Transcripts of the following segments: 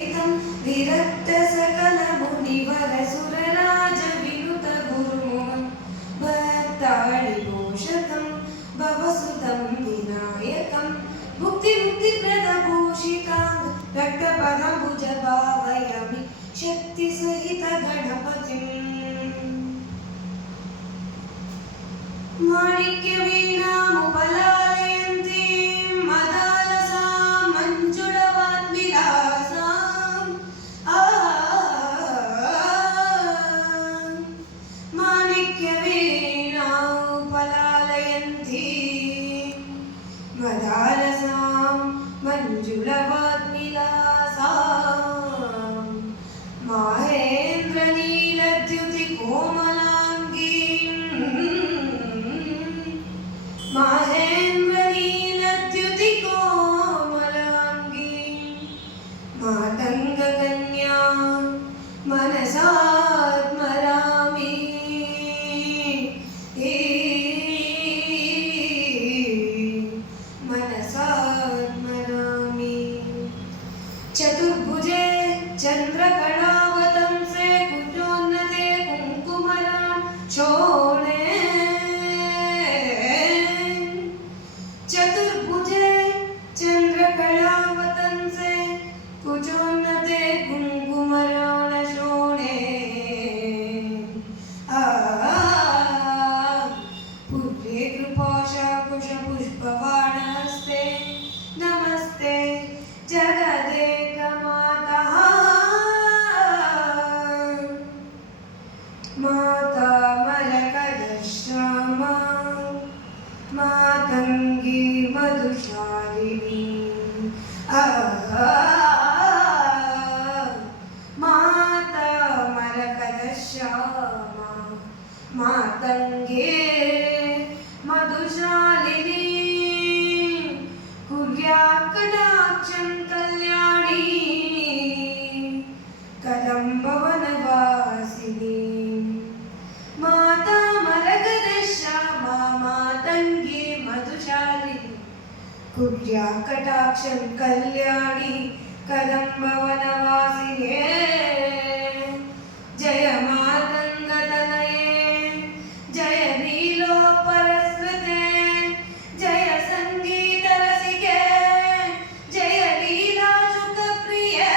विरक्त सकल मुनिवर सुरराज विनुत गुरुमोहन भक्ताळिभूषकं भवसुतं विनायकं मुक्तिप्रदभूषितां रक्तपदम्बुज भावयामि शक्तिसहित गणपतिम् माणिक्यवीणामुपलालयन्तीं मदालसां मञ्जुळवाग्विलासाम् माणिक्यवीणामुपलालयन्तीं मदालसां मञ्जुळवाग्विलासाम् माहेन्द्रनीलद्युतिकोमलाङ्गीं मातङ्गकन्या मनसा स्मरामि मनसा स्मरामि चतुर्भुजे चन्द्रकलावतंसे कुजोन्नते कुङ्कुमराशोणे चतुर्भुजे चन्द्रकलावतंसे कुजोन्नते कुङ्कुमराशोणे पुत्रे कृपाशाकुशपुष्पबाणहस्ते नमस्ते जगदेकमातः माता मरकतश्यामा मातङ्गी मधुशालिनी माता मरकतश्यामा मातङ्गे मधुशालिनी कुर्यात्कटाक्षं कल्याणी कदम्बवनवासिनी माता मरकतश्यामा मातङ्गी मधुशालिनी कुर्यात्कटाक्षं कल्याणी कदम्बवनवासिने जय मातङ्गतनये जय नीलोपरस्मृते जय सङ्गीतरसिके जय लीलाशुकप्रिये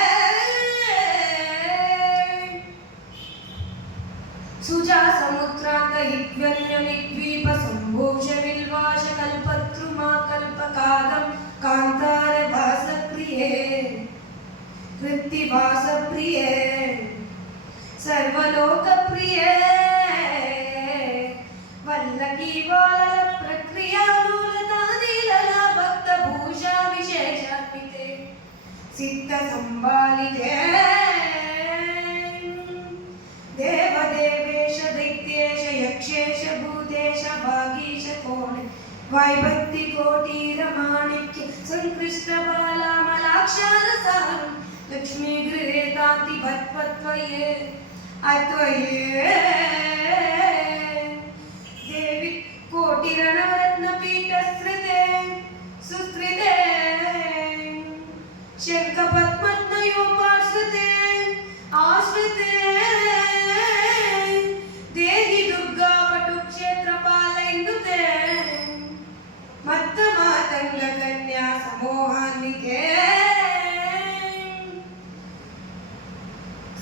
सुजासमुद्रान्तहिव्यन्यनिद्वीपसम्भूषविल्वाशकल्पद्रुमाकल्पकादं कान्तारभासप्रिये कृत्तिवासप्रिये सर्वलोकप्रिये वल्लकीवालप्रक्रियालोलतानीलला भक्तभूषा विशेषान्विते सिद्धसम्बालिते देवदेवेश दैत्येश यक्षेश भूतेश वागीश कोणे वैभक्तिकोटिरमाणिक्य सङ्कृष्टबालामलाक्षारसारं लक्ष्मीगृहेताति भत्वत्वये अत्वये देवी कोटिरणरत्नपीठस्कृते सुस्कृते शङ्खपद्मयोपाश्रिते आश्रिते देहि दुर्गा पटुक्षेत्रपालैन्दुते मत्तमातङ्गकन्या समोहान्विते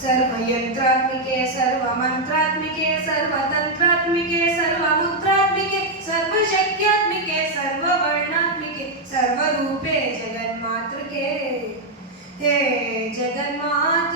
सर्वयन्त्रात्मिके सर्वमन्त्रात्मिके सर्वतन्त्रात्मिके सर्वमुद्रात्मिके सर्वशक्त्यात्मिके सर्ववर्णात्मिके सर्वरूपे जगन्मातृके हे जगन्मातृके